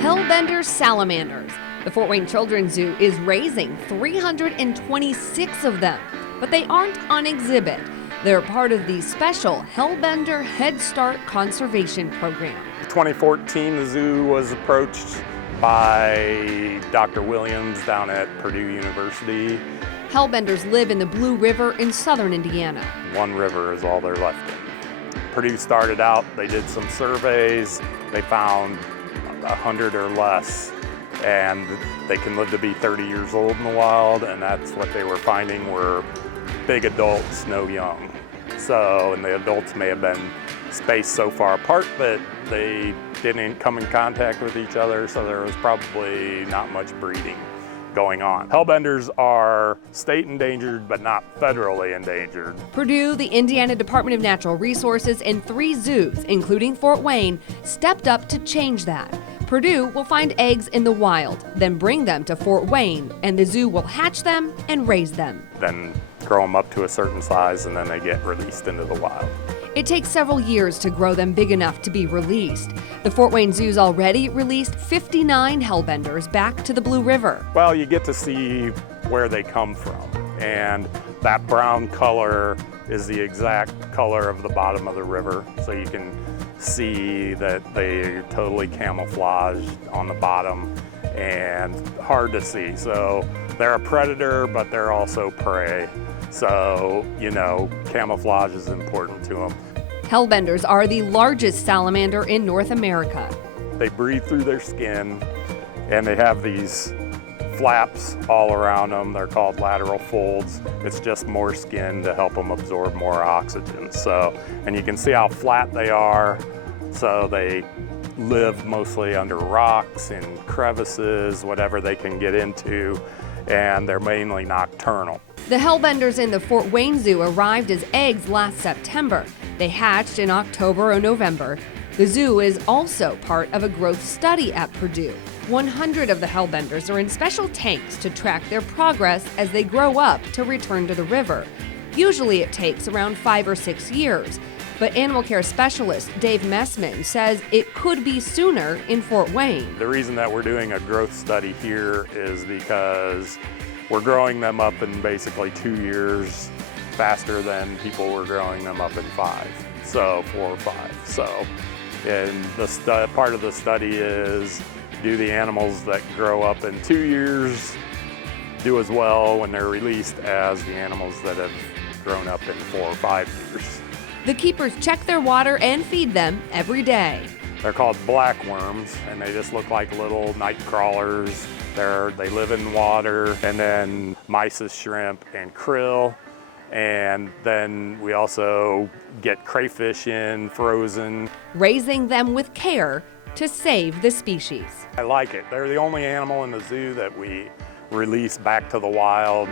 Hellbender salamanders. The Fort Wayne Children's Zoo is raising 326 of them, but they aren't on exhibit. They're part of the special Hellbender Head Start Conservation Program. In 2014, the zoo was approached by Dr. Williams down at Purdue University. Hellbenders live in the Blue River in southern Indiana. One river is all they're left in. Purdue started out, they did some surveys, they found 100 or less, and they can live to be 30 years old in the wild, and that's what they were finding were big adults, no young. So, and the adults may have been spaced so far apart that they didn't come in contact with each other, so there was probably not much breeding going on. Hellbenders are state endangered, but not federally endangered. Purdue, the Indiana Department of Natural Resources, and 3 zoos, including Fort Wayne, stepped up to change that. Purdue will find eggs in the wild, then bring them to Fort Wayne, and the zoo will hatch them and raise them. Then grow them up to a certain size, and then they get released into the wild. It takes several years to grow them big enough to be released. The Fort Wayne Zoo's already released 59 Hellbenders back to the Blue River. Well, you get to see where they come from, and that brown color is the exact color of the bottom of the river, so you can see that they're totally camouflaged on the bottom and hard to see. So they're a predator, but they're also prey. So, camouflage is important to them. Hellbenders are the largest salamander in North America. They breathe through their skin, and they have these flaps all around them. They're called lateral folds. It's just more skin to help them absorb more oxygen. So, and you can see how flat they are. So they live mostly under rocks and crevices, whatever they can get into, and they're mainly nocturnal. The Hellbenders in the Fort Wayne Zoo arrived as eggs last September. They hatched in October or November. The zoo is also part of a growth study at Purdue. 100 of the Hellbenders are in special tanks to track their progress as they grow up to return to the river. Usually it takes around 5 or 6 years, but animal care specialist Dave Messman says it could be sooner in Fort Wayne. The reason that we're doing a growth study here is because we're growing them up in basically 2 years faster than people were growing them up in 4 or 5. So, and the part of the study is, do the animals that grow up in 2 years do as well when they're released as the animals that have grown up in 4 or 5 years? The keepers check their water and feed them every day. They're called blackworms, and they just look like little night crawlers. They live in water, and then mysis shrimp and krill. And then we also get crayfish in, frozen. Raising them with care to save the species. I like it. They're the only animal in the zoo that we release back to the wild.